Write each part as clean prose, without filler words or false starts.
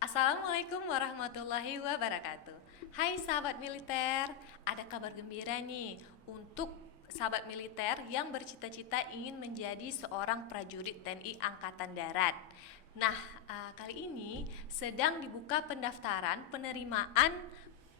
Assalamualaikum warahmatullahi wabarakatuh. Hai sahabat militer, ada kabar gembira nih untuk sahabat militer yang bercita-cita ingin menjadi seorang prajurit TNI Angkatan Darat. Nah, kali ini sedang dibuka pendaftaran penerimaan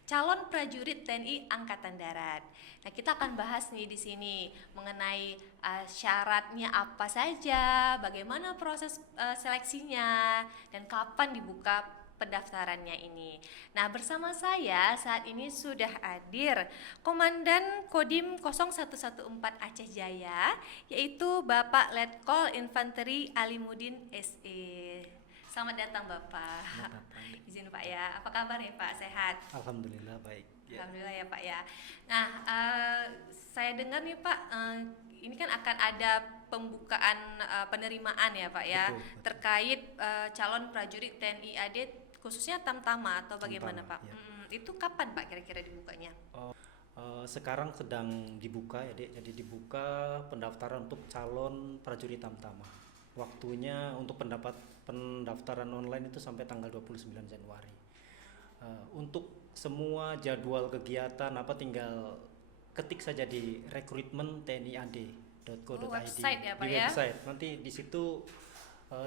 calon prajurit TNI Angkatan Darat. Nah, kita akan bahas nih di sini mengenai syaratnya apa saja, bagaimana proses seleksinya, dan kapan dibuka pendaftarannya ini. Nah, bersama saya saat ini sudah hadir Komandan Kodim 0114 Aceh Jaya, yaitu Bapak Letkol Infanteri Alimuddin SE. Selamat datang Bapak. Selamat datang. Izin Pak ya. Apa kabar ya Pak? Sehat? Alhamdulillah baik. Ya. Alhamdulillah ya Pak ya. Nah, saya dengar nih Pak, ini kan akan ada pembukaan penerimaan ya Pak ya, Betul, betul. terkait calon prajurit TNI AD khususnya Tamtama atau bagaimana Tamtama, Pak? ya. Itu kapan Pak kira-kira dibukanya? Sekarang sedang dibuka ya Dek. Jadi dibuka pendaftaran untuk calon prajurit Tamtama. Waktunya untuk pendaftaran online itu sampai tanggal 29 Januari. Untuk semua jadwal kegiatan tinggal ketik saja di rekrutmen.tniad.co.id. Website ya Pak Di ya? website. Nanti di situ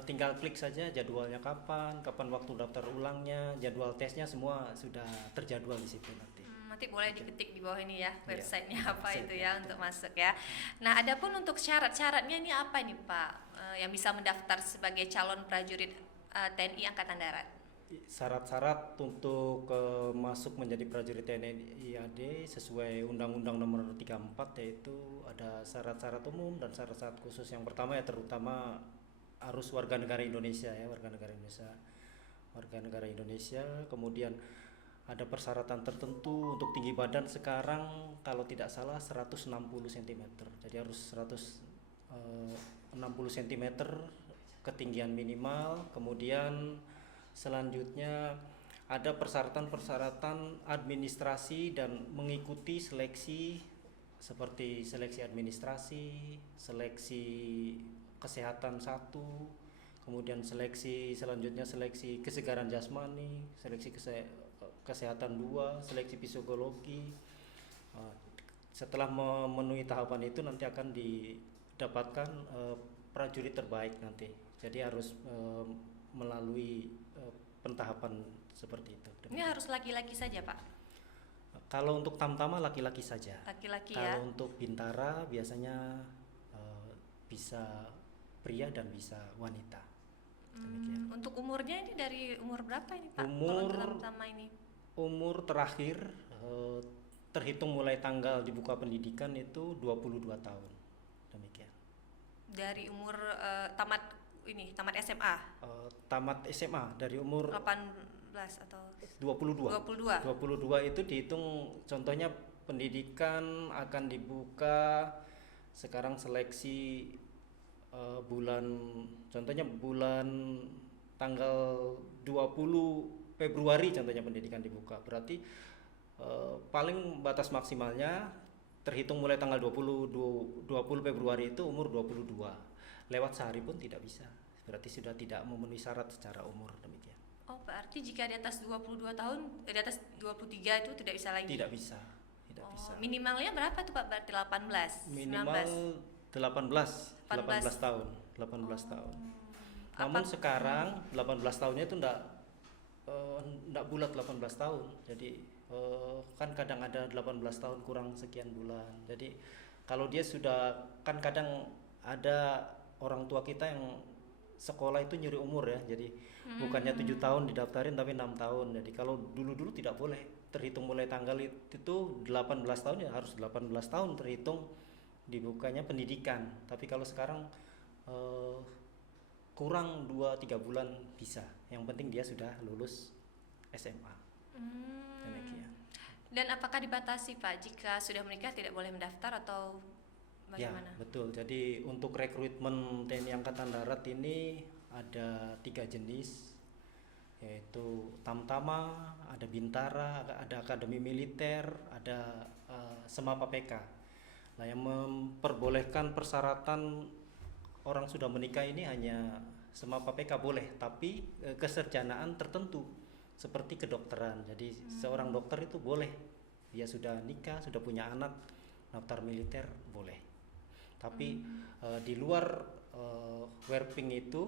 tinggal klik saja jadwalnya kapan waktu daftar ulangnya, jadwal tesnya semua sudah terjadwal di situ nanti. Nanti boleh diketik di bawah ini ya, Iya, websitenya apa website itu ya. ya untuk masuk ya. Nah, adapun untuk syarat-syaratnya ini apa nih Pak, yang bisa mendaftar sebagai calon prajurit TNI Angkatan Darat? Syarat-syarat untuk masuk menjadi prajurit TNI AD sesuai Undang-Undang Nomor 34, yaitu ada syarat-syarat umum dan syarat-syarat khusus. Yang pertama ya terutama harus warga negara Indonesia ya, warga negara Indonesia. Kemudian ada persyaratan tertentu untuk tinggi badan sekarang kalau tidak salah 160 cm. Jadi harus 160 cm ketinggian minimal. Kemudian selanjutnya ada persyaratan-persyaratan administrasi dan mengikuti seleksi seperti seleksi administrasi, seleksi kesehatan satu, kemudian selanjutnya seleksi kesegaran jasmani, seleksi kesehatan dua, seleksi psikologi. Setelah memenuhi tahapan itu nanti akan didapatkan prajurit terbaik nanti. Jadi harus melalui pentahapan seperti itu. Ini harus laki-laki saja Pak? Kalau untuk Tamtama laki-laki saja. Laki-laki ya? Kalau untuk Bintara biasanya bisa pria dan bisa wanita. Demikian. Untuk umurnya ini dari umur berapa ini Pak? Umur- Kalau pertama ini? Umur terakhir terhitung mulai tanggal dibuka pendidikan itu 22 tahun. Demikian. Dari umur tamat SMA Tamat SMA dari umur 18 atau 22. 22. 22 itu dihitung, contohnya pendidikan akan dibuka sekarang seleksi contohnya bulan tanggal 20 Februari contohnya pendidikan dibuka. Berarti paling batas maksimalnya terhitung mulai tanggal 20 Februari itu umur 22. Lewat sehari pun tidak bisa. Berarti sudah tidak memenuhi syarat secara umur, demikian. Oh, berarti jika di atas 22 tahun, di atas 23 itu tidak bisa lagi? Tidak bisa. Tidak bisa. Minimalnya berapa tuh Pak? Berarti 18, Minimal 18 tahun. 18 tahun. Namun sekarang 18 tahunnya itu enggak bulat 18 tahun. Jadi kan kadang ada 18 tahun kurang sekian bulan. Jadi kalau dia sudah, kan kadang ada orang tua kita yang sekolah itu nyuri umur ya. Jadi bukannya 7 tahun didaftarin tapi 6 tahun. Jadi kalau dulu-dulu tidak boleh. Terhitung mulai tanggal itu 18 tahun ya harus 18 tahun terhitung dibukanya pendidikan. Tapi kalau sekarang kurang 2-3 bulan bisa. Yang penting dia sudah lulus SMA. Demikian. Dan apakah dibatasi Pak jika sudah menikah tidak boleh mendaftar atau bagaimana? Ya, betul. Jadi untuk rekrutmen TNI Angkatan Darat ini ada 3 jenis, yaitu Tamtama, ada Bintara, ada Akademi Militer, ada Semapa PK. Nah, yang memperbolehkan persyaratan orang sudah menikah ini hanya semua PK boleh, tapi kesarjanaan tertentu seperti kedokteran. Jadi seorang dokter itu boleh, dia sudah nikah, sudah punya anak, daftar militer boleh. Tapi di luar werping itu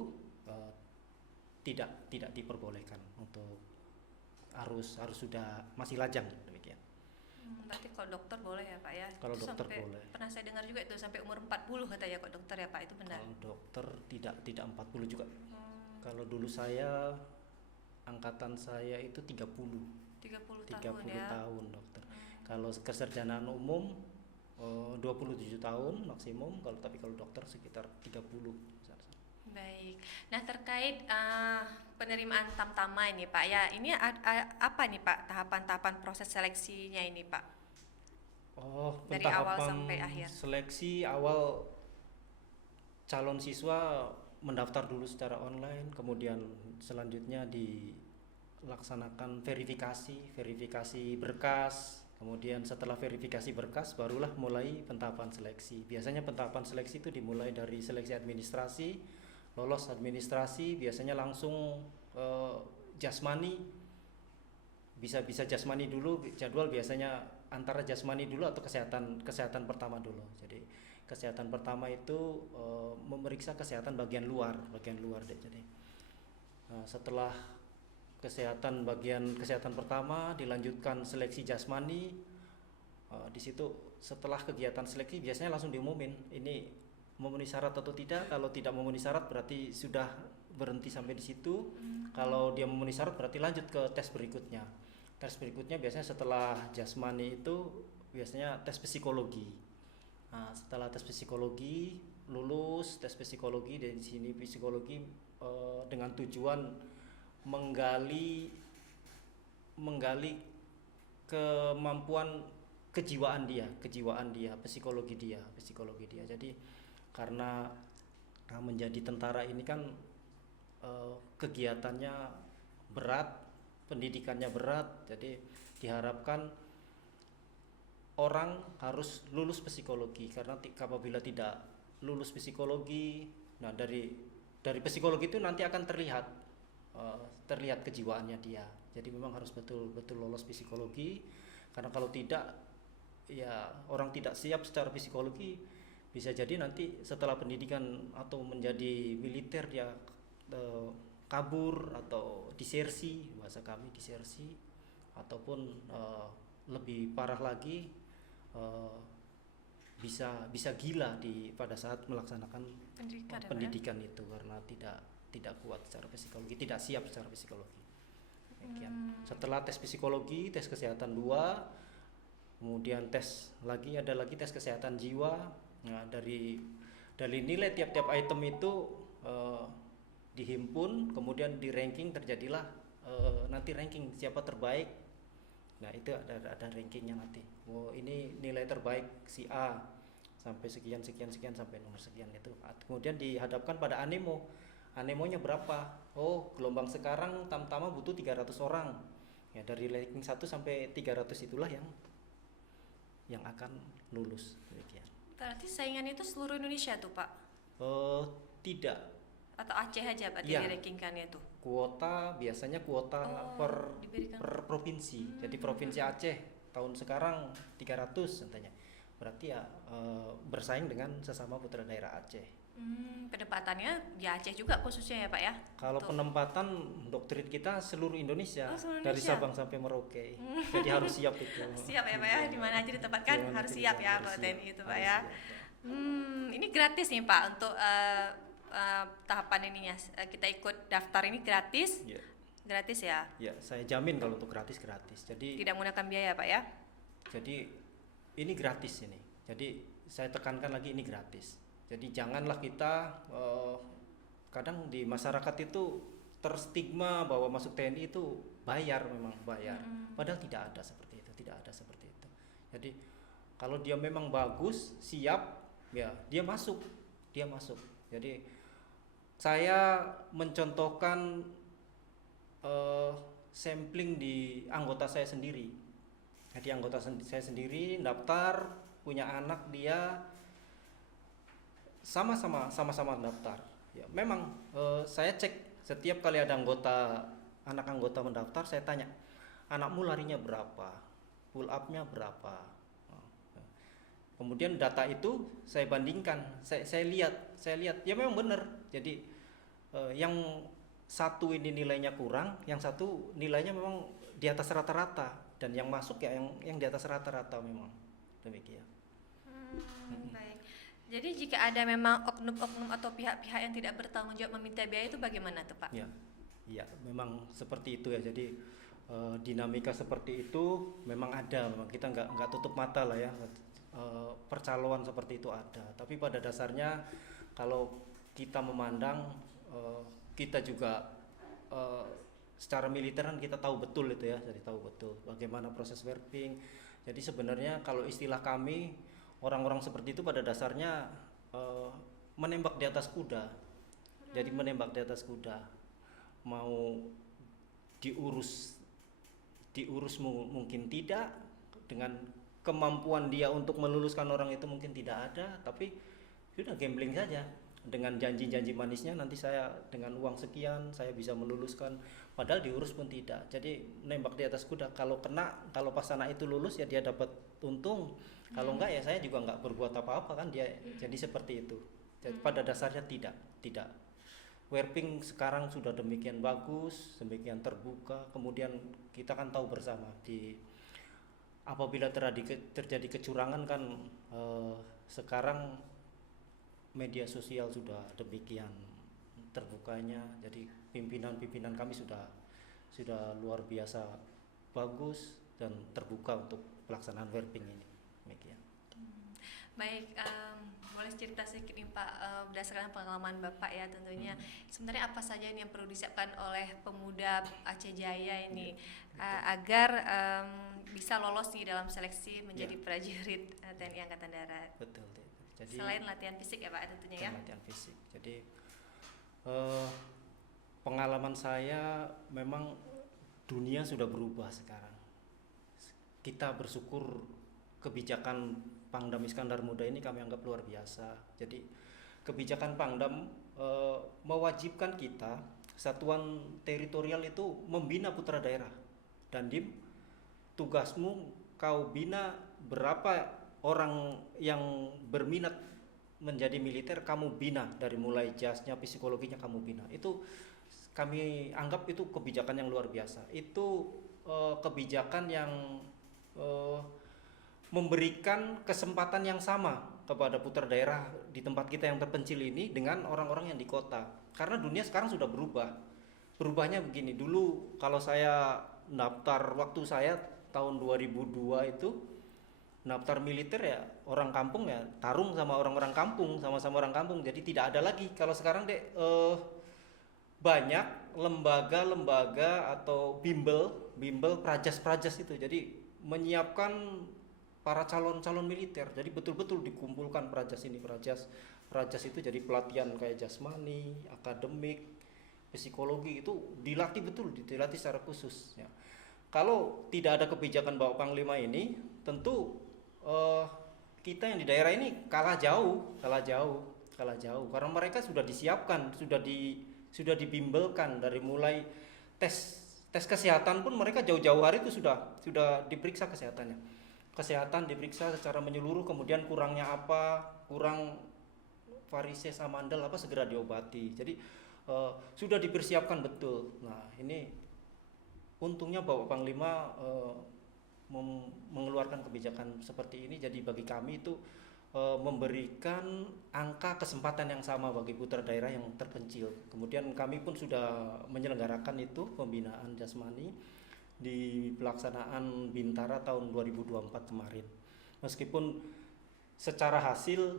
tidak diperbolehkan untuk harus sudah masih lajang demikian. Berarti kalau dokter boleh ya Pak ya? Kalau Itu dokter sampai, boleh. pernah saya dengar juga itu sampai umur 40 katanya kok dokter ya Pak, itu benar? Kalau dokter tidak 40 juga. Kalau dulu saya, angkatan saya itu 30 tahun ya. tahun dokter. Kalau kesarjanaan umum 27 tahun maksimum, tapi kalau dokter sekitar 30. Baik. Nah, terkait penerimaan tamtama ini Pak ya, ini apa nih Pak tahapan-tahapan proses seleksinya ini Pak? Dari awal sampai akhir. Seleksi awal, calon siswa mendaftar dulu secara online, kemudian selanjutnya dilaksanakan verifikasi berkas. Kemudian setelah verifikasi berkas barulah mulai pentahapan seleksi. Biasanya pentahapan seleksi itu dimulai dari seleksi administrasi, lolos administrasi biasanya langsung jasmani, bisa jasmani dulu, jadwal biasanya antara jasmani dulu atau kesehatan pertama dulu. Jadi kesehatan pertama itu memeriksa kesehatan bagian luar deh. Jadi setelah kesehatan pertama dilanjutkan seleksi jasmani. Di situ setelah kegiatan seleksi biasanya langsung diumumin ini memenuhi syarat atau tidak. Kalau tidak memenuhi syarat berarti sudah berhenti sampai di situ. Kalau dia memenuhi syarat berarti lanjut ke tes berikutnya. Tes berikutnya biasanya setelah jasmani itu biasanya tes psikologi. Nah, setelah tes psikologi, lulus tes psikologi, dari sini psikologi dengan tujuan menggali kemampuan kejiwaan dia, psikologi dia. Jadi karena menjadi tentara ini kan kegiatannya berat, pendidikannya berat, jadi diharapkan orang harus lulus psikologi, karena apabila tidak lulus psikologi, nah dari psikologi itu nanti akan terlihat kejiwaannya dia. Jadi memang harus betul-betul lolos psikologi, karena kalau tidak ya orang tidak siap secara psikologi, bisa jadi nanti setelah pendidikan atau menjadi militer dia kabur atau disersi, bahasa kami disersi, ataupun lebih parah lagi bisa gila pada saat melaksanakan pendidikan itu, karena tidak kuat secara psikologi, tidak siap secara psikologi. Setelah tes psikologi, tes kesehatan 2, kemudian ada lagi tes kesehatan jiwa. Nah, dari nilai tiap-tiap item itu dihimpun, kemudian di ranking, terjadilah nanti ranking siapa terbaik. Nah, itu ada rankingnya nanti. Ini nilai terbaik si A sampai sekian sampai nomor sekian itu. Kemudian dihadapkan pada anemonya berapa. Gelombang sekarang tamtama butuh 300 orang. Ya, dari ranking 1 sampai 300 itulah yang akan lulus. Demikian. Berarti saingan itu seluruh Indonesia tuh Pak? Tidak. Atau Aceh aja berarti ya, dirankingkannya tuh? Biasanya kuota per provinsi. Jadi provinsi Aceh tahun sekarang 300 katanya. Berarti ya bersaing dengan sesama putra daerah Aceh. Penempatannya di Aceh juga khususnya ya Pak ya? Kalau penempatan doktrin kita seluruh Indonesia, seluruh dari Indonesia. Sabang sampai Merauke. Jadi harus siap itu. Siap ya Pak ya, di mana aja ditempatkan harus siap ya kalau TNI itu Pak ya. Ini gratis nih Pak untuk tahapan ininya, kita ikut daftar ini gratis. Yeah. Gratis ya? Ya, saya jamin kalau untuk gratis. Jadi tidak menggunakan biaya Pak ya? Jadi ini gratis ini. Jadi saya tekankan lagi, ini gratis. Jadi janganlah kita kadang di masyarakat itu terstigma bahwa masuk TNI itu memang bayar. Padahal tidak ada seperti itu. Jadi kalau dia memang bagus, siap, ya dia masuk. Jadi saya mencontohkan sampling di anggota saya sendiri. Jadi anggota saya sendiri daftar, punya anak, dia sama-sama daftar. Ya, memang saya cek setiap kali ada anak anggota mendaftar, saya tanya, anakmu larinya berapa, pull up-nya berapa. Kemudian data itu saya bandingkan, saya lihat, ya memang benar. Jadi yang satu ini nilainya kurang, yang satu nilainya memang di atas rata-rata, dan yang masuk ya yang di atas rata-rata memang demikian. Baik. Jadi jika ada memang oknum-oknum atau pihak-pihak yang tidak bertanggung jawab meminta biaya itu bagaimana tuh Pak? Ya, ya memang seperti itu ya. Jadi dinamika seperti itu memang ada, memang kita nggak tutup mata lah ya. Percaloan seperti itu ada. Tapi pada dasarnya kalau kita memandang, kita juga secara militer kan kita tahu betul itu ya. Jadi tahu betul bagaimana proses warping. Jadi sebenarnya kalau istilah kami, orang-orang seperti itu pada dasarnya menembak di atas kuda. Jadi menembak di atas kuda, mau diurus mungkin tidak, dengan kemampuan dia untuk meluluskan orang itu mungkin tidak ada, tapi sudah gambling saja dengan janji-janji manisnya, nanti saya dengan uang sekian saya bisa meluluskan, padahal diurus pun tidak. Jadi nembak di atas kuda, kalau kena, kalau pas anak itu lulus ya dia dapat untung, kalau enggak ya saya juga enggak berbuat apa-apa kan dia. Jadi seperti itu. Jadi pada dasarnya tidak. Warping sekarang sudah demikian bagus, demikian terbuka. Kemudian kita kan tahu bersama, apabila terjadi kecurangan kan sekarang media sosial sudah demikian terbukanya. Jadi pimpinan kami sudah luar biasa bagus dan terbuka untuk pelaksanaan warping ini. Demikian. Baik, boleh cerita sedikit nih Pak, berdasarkan pengalaman Bapak ya tentunya. Sebenarnya apa saja yang perlu disiapkan oleh pemuda Aceh Jaya ini agar bisa lolos nih dalam seleksi menjadi prajurit TNI Angkatan Darat? Betul. Jadi selain latihan fisik ya Pak tentunya ya. Latihan fisik. Jadi pengalaman saya memang dunia sudah berubah sekarang. Kita bersyukur kebijakan Pangdam Iskandar Muda ini kami anggap luar biasa. Jadi kebijakan Pangdam mewajibkan kita satuan teritorial itu membina putra daerah. Dan tugasmu kau bina berapa orang yang berminat menjadi militer, kamu bina dari mulai jasnya, psikologinya kamu bina. Itu kami anggap itu kebijakan yang luar biasa. Itu kebijakan yang memberikan kesempatan yang sama kepada putra daerah di tempat kita yang terpencil ini dengan orang-orang yang di kota. Karena dunia sekarang sudah berubah. Berubahnya begini, dulu kalau saya daftar, waktu saya tahun 2002 itu daftar militer ya orang kampung ya tarung sama orang-orang kampung, sama-sama orang kampung. Jadi tidak ada lagi. Kalau sekarang banyak lembaga-lembaga atau bimbel prajas itu. Jadi menyiapkan para calon-calon militer. Jadi betul-betul dikumpulkan prajas itu jadi pelatihan kayak jasmani, akademik, psikologi, itu dilatih secara khusus ya. Kalau tidak ada kebijakan Bapak Panglima ini, tentu kita yang di daerah ini kalah jauh karena mereka sudah disiapkan, sudah dibimbelkan dari mulai tes kesehatan pun mereka jauh-jauh hari itu sudah diperiksa kesehatan diperiksa secara menyeluruh, kemudian kurangnya apa, kurang varises amandel apa, segera diobati. Jadi sudah dipersiapkan betul. Nah ini untungnya Bapak Panglima mengeluarkan kebijakan seperti ini. Jadi bagi kami itu memberikan angka kesempatan yang sama bagi putra daerah yang terpencil. Kemudian kami pun sudah menyelenggarakan itu pembinaan jasmani di pelaksanaan Bintara tahun 2024 kemarin. Meskipun secara hasil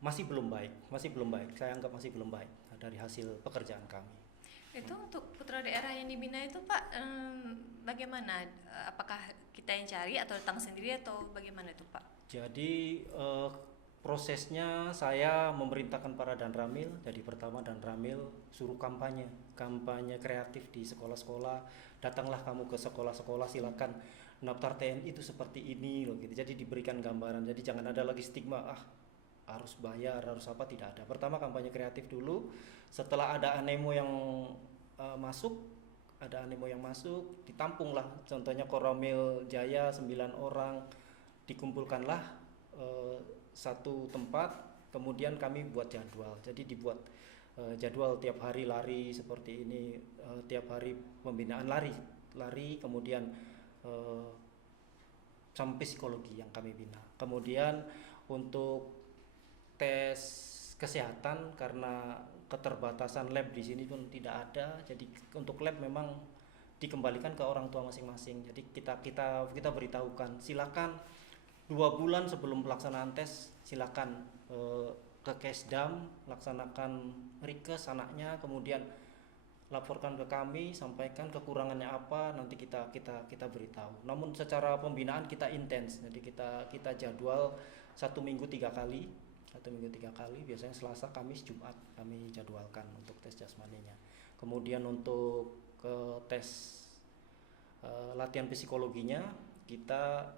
masih belum baik. Saya anggap masih belum baik dari hasil pekerjaan kami. Itu untuk putra daerah yang dibina itu Pak, bagaimana? Apakah kita yang cari atau datang sendiri atau bagaimana itu Pak? Jadi prosesnya saya memerintahkan para danramil. Jadi pertama danramil suruh kampanye kreatif di sekolah-sekolah. Datanglah kamu ke sekolah-sekolah, silakan daftar TNI itu seperti ini loh gitu. Jadi diberikan gambaran. Jadi jangan ada lagi stigma harus bayar, harus apa, tidak ada. Pertama kampanye kreatif dulu, setelah ada animo yang masuk, ditampunglah. Contohnya Koramil Jaya 9 orang, dikumpulkanlah satu tempat, kemudian kami buat jadwal. Jadi dibuat jadwal tiap hari lari seperti ini, tiap hari pembinaan lari, kemudian sama psikologi yang kami bina. Kemudian untuk tes kesehatan, karena keterbatasan lab di sini pun tidak ada, jadi untuk lab memang dikembalikan ke orang tua masing-masing. Jadi kita beritahukan, silakan 2 bulan sebelum pelaksanaan tes silakan ke Kesdam, laksanakan rikes anaknya, kemudian laporkan ke kami, sampaikan kekurangannya apa, nanti kita beritahu. Namun secara pembinaan kita intens, jadi kita jadwal 1 minggu 3 kali, biasanya Selasa, Kamis, Jumat kami jadwalkan untuk tes jasmaninya. Kemudian untuk tes latihan psikologinya, kita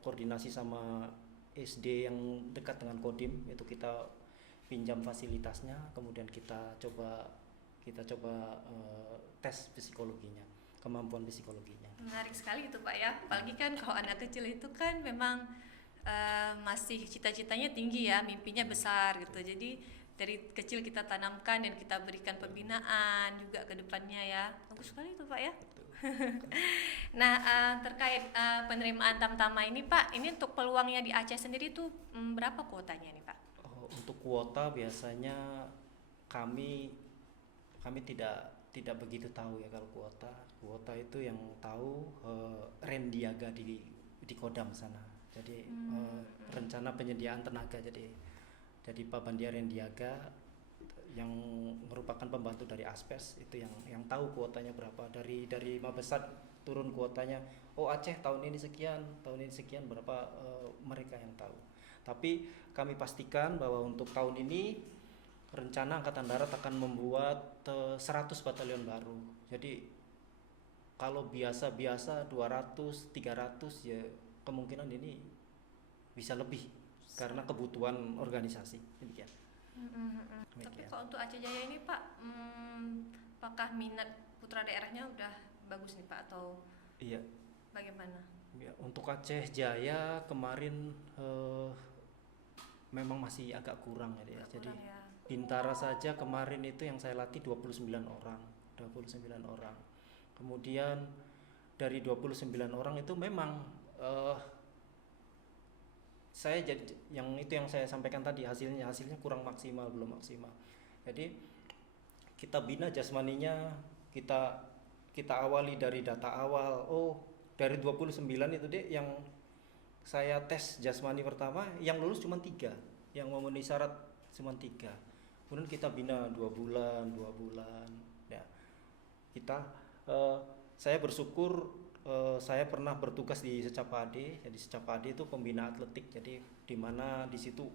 koordinasi sama SD yang dekat dengan Kodim, itu kita pinjam fasilitasnya, kemudian kita coba tes psikologinya, kemampuan psikologinya. Menarik sekali itu Pak ya, apalagi kan kalau anak kecil itu kan memang masih cita-citanya tinggi ya, mimpinya besar gitu. Jadi dari kecil kita tanamkan dan kita berikan pembinaan juga ke depannya ya. Bagus sekali itu Pak ya. Nah, terkait penerimaan Tamtama ini Pak, ini untuk peluangnya di Aceh sendiri tuh berapa kuotanya nih Pak? Untuk kuota biasanya kami tidak begitu tahu ya kalau kuota itu yang tahu Rendiaga di Kodam sana. Jadi rencana penyediaan tenaga, jadi Pak Bandia Rendiaga yang merupakan pembantu dari Aspes itu yang tahu kuotanya berapa. Dari Mabesat turun kuotanya, oh Aceh tahun ini sekian berapa, mereka yang tahu. Tapi kami pastikan bahwa untuk tahun ini rencana Angkatan Darat akan membuat 100 batalion baru. Jadi kalau biasa 200, 300 ya kemungkinan ini bisa lebih karena kebutuhan organisasi. Demikian. Tapi kalau untuk Aceh Jaya ini Pak, apakah minat putra daerahnya udah bagus nih Pak atau iya, bagaimana? Ya, untuk Aceh Jaya kemarin memang masih agak kurang ya. Jadi ya. Bintara saja kemarin itu yang saya latih 29 orang. Kemudian dari 29 orang itu memang saya jadi yang saya sampaikan tadi, hasilnya kurang maksimal, belum maksimal. Jadi kita bina jasmaninya, kita awali dari data awal. Oh, dari 29 itu deh yang saya tes jasmani pertama, yang lulus cuma 3, yang memenuhi syarat cuma 3. Kemudian kita bina 2 bulan ya. Saya bersyukur saya pernah bertugas di Secapade. Jadi Secapade itu pembina atletik, jadi di mana di situ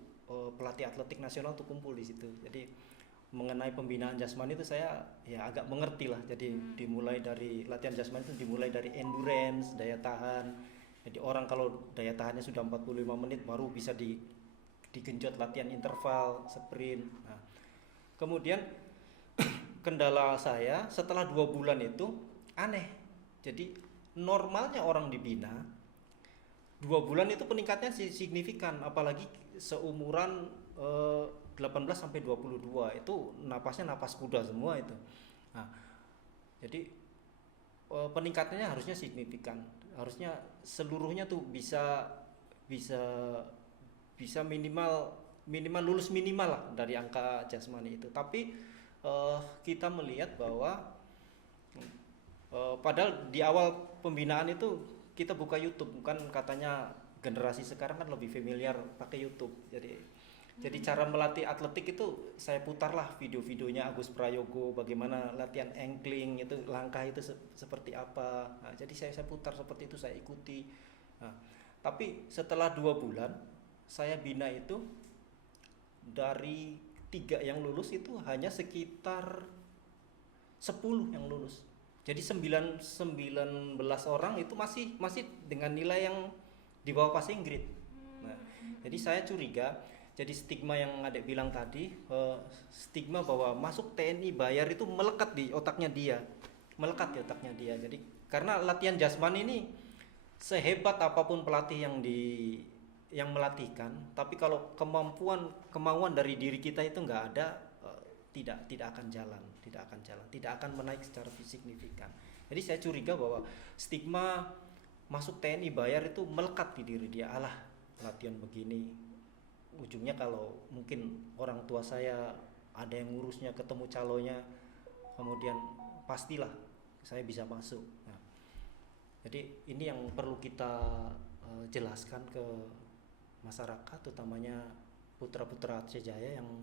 pelatih atletik nasional tuh kumpul di situ. Jadi mengenai pembinaan jasmani itu saya ya agak mengerti lah. Jadi dimulai dari latihan jasmani itu dimulai dari endurance, daya tahan. Jadi orang kalau daya tahannya sudah 45 menit baru bisa digenjot latihan interval, sprint. Nah, kemudian kendala saya setelah 2 bulan itu aneh. Jadi normalnya orang dibina 2 bulan itu peningkatnya signifikan, apalagi seumuran 18 sampai 22 itu napasnya napas kuda semua itu. Nah, jadi peningkatannya harusnya signifikan, harusnya seluruhnya tuh bisa minimal lulus minimal lah dari angka jasmani itu. Tapi kita melihat bahwa padahal di awal pembinaan itu kita buka YouTube, kan katanya generasi sekarang kan lebih familiar pakai YouTube. Jadi cara melatih atletik itu saya putarlah video-videonya Agus Prayogo, bagaimana latihan angling itu, langkah itu seperti apa. Nah, jadi saya putar seperti itu, saya ikuti. Nah, tapi setelah 2 bulan saya bina itu, dari 3 yang lulus itu hanya sekitar 10 yang lulus. Jadi 19 orang itu masih dengan nilai yang di bawah passing grade. Nah, jadi saya curiga. jadi stigma yang Adek bilang tadi, stigma bahwa masuk TNI bayar itu melekat di otaknya dia, melekat di otaknya dia. Jadi karena latihan jasmani ini sehebat apapun pelatih yang melatihkan, tapi kalau kemauan dari diri kita itu nggak ada, tidak akan jalan, tidak akan menaik secara signifikan. Jadi saya curiga bahwa stigma masuk TNI bayar itu melekat di diri dia. Alah, latihan begini ujungnya kalau mungkin orang tua saya ada yang ngurusnya, ketemu calonnya, kemudian pastilah saya bisa masuk. Nah, jadi ini yang perlu kita jelaskan ke masyarakat, utamanya putra-putra Aceh Jaya yang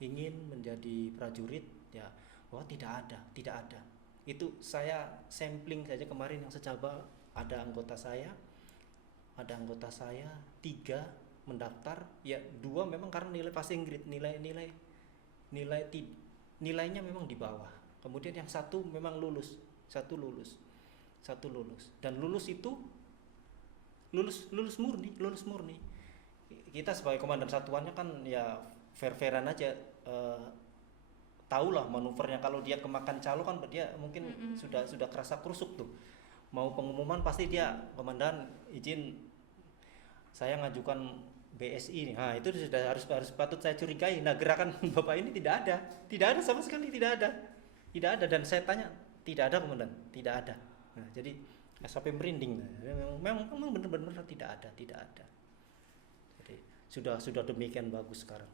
ingin menjadi prajurit, ya, bahwa tidak ada. Itu saya sampling saja kemarin yang secaba, ada anggota saya 3 mendaftar, ya 2 memang karena nilai passing grade, nilainya memang di bawah. Kemudian yang satu memang satu lulus dan lulus itu lulus murni. Kita sebagai komandan satuannya kan ya fair-fairan aja, tahulah manuvernya. Kalau dia kemakan calo kan dia mungkin sudah kerasa krusuk tuh. Mau pengumuman pasti dia, komandan izin saya ngajukan BSI nih. Nah, itu sudah harus patut saya curigai. Nah, gerakan Bapak ini tidak ada sama sekali, tidak ada. Dan saya tanya, tidak ada komandan, tidak ada. Nah, jadi sampai merinding. Memang benar-benar tidak ada. Jadi sudah demikian bagus sekarang.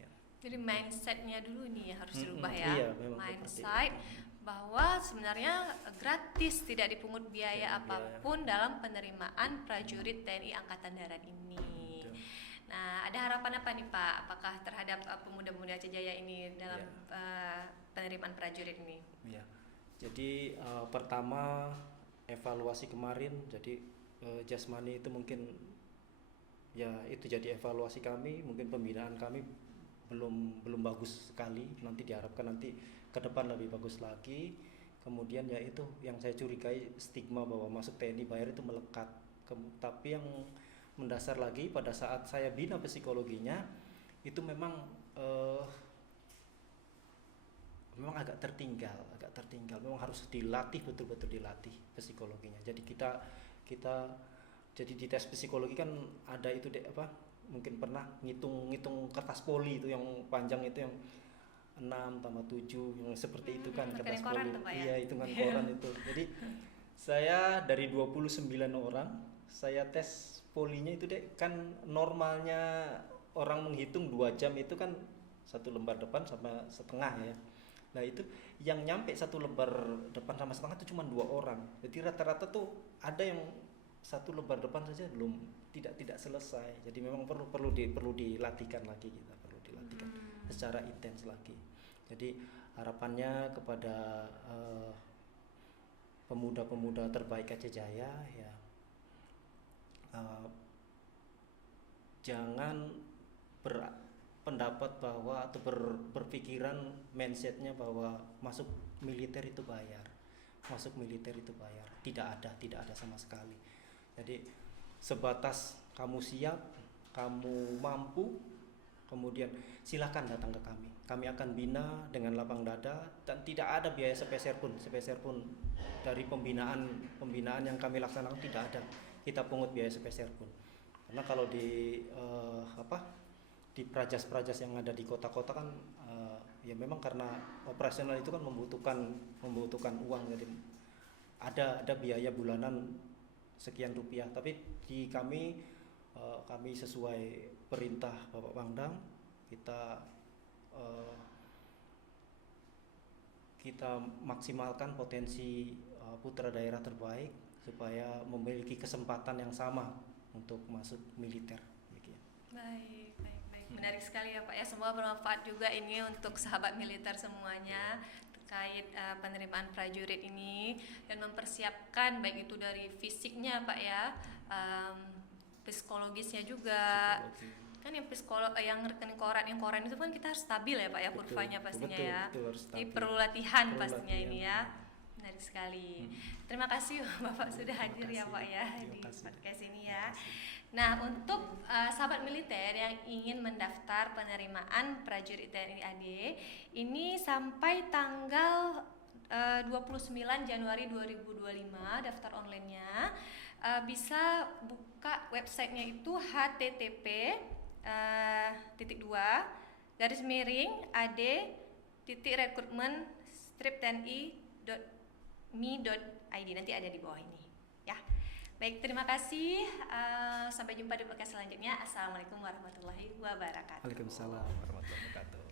Ya. Jadi mindsetnya dulu nih harus dirubah ya. Iya, mindset bahwa sebenarnya gratis, tidak dipungut biaya apapun dalam penerimaan prajurit TNI Angkatan Darat ini. Betul. Nah, ada harapan apa nih Pak? Apakah terhadap pemuda-pemuda Aceh Jaya ini dalam penerimaan prajurit ini? Ya, jadi pertama evaluasi kemarin, jadi jasmani itu mungkin ya itu jadi evaluasi kami, mungkin pembinaan kami belum bagus sekali. Nanti diharapkan nanti ke depan lebih bagus lagi. Kemudian ya itu yang saya curigai, stigma bahwa masuk TNI bayar itu melekat. Tapi yang mendasar lagi, pada saat saya bina psikologinya itu memang agak tertinggal. Memang harus dilatih, betul-betul dilatih psikologinya. Jadi kita jadi di tes psikologi kan ada itu mungkin pernah ngitung kertas poli itu yang panjang itu, yang 6 tambah 7 yang seperti itu kan, kertas poli. Iya, hitungan koran itu. Jadi saya dari 29 orang, saya tes polinya itu kan normalnya orang menghitung 2 jam itu kan 1 lembar depan sama setengah ya. Nah, itu yang nyampe 1 lembar depan sama setengah itu cuma 2 orang. Jadi rata-rata tuh ada yang 1 lembar depan saja tidak selesai. Jadi memang perlu dilatihkan lagi, kita perlu dilatihkan secara intens lagi. Jadi harapannya kepada pemuda-pemuda terbaik Aceh Jaya ya, jangan berpendapat bahwa atau berpikiran mindsetnya bahwa masuk militer itu bayar. Tidak ada sama sekali. Jadi sebatas kamu siap, kamu mampu, kemudian silakan datang ke kami. Kami akan bina dengan lapang dada dan tidak ada biaya sepeser pun dari pembinaan yang kami laksanakan, tidak ada kita pungut biaya sepeser pun. Karena kalau di prajas yang ada di kota-kota kan ya memang karena operasional itu kan membutuhkan uang, jadi ada biaya bulanan sekian rupiah. Tapi di kami sesuai perintah Bapak Pangdam, kita maksimalkan potensi putra daerah terbaik supaya memiliki kesempatan yang sama untuk masuk militer. Baik. Menarik sekali ya Pak ya. Semoga bermanfaat juga ini untuk sahabat militer semuanya terkait penerimaan prajurit ini, dan mempersiapkan baik itu dari fisiknya Pak ya, psikologisnya juga. Kan yang rekening koran itu kan kita harus stabil ya Pak ya, kurvanya pastinya ya. Jadi perlu latihan pastinya ini ya. Menarik sekali. Terima kasih Bapak sudah hadir ya Pak ya di podcast ini ya. Nah, untuk sahabat militer yang ingin mendaftar penerimaan prajurit TNI AD, ini sampai tanggal 29 Januari 2025 daftar online-nya. Bisa buka websitenya itu http://ad.rekrutmen-tni.mi.id, nanti ada di bawah ini ya. Baik, terima kasih. Sampai jumpa di podcast selanjutnya. Assalamualaikum warahmatullahi wabarakatuh. Waalaikumsalam warahmatullahi wabarakatuh.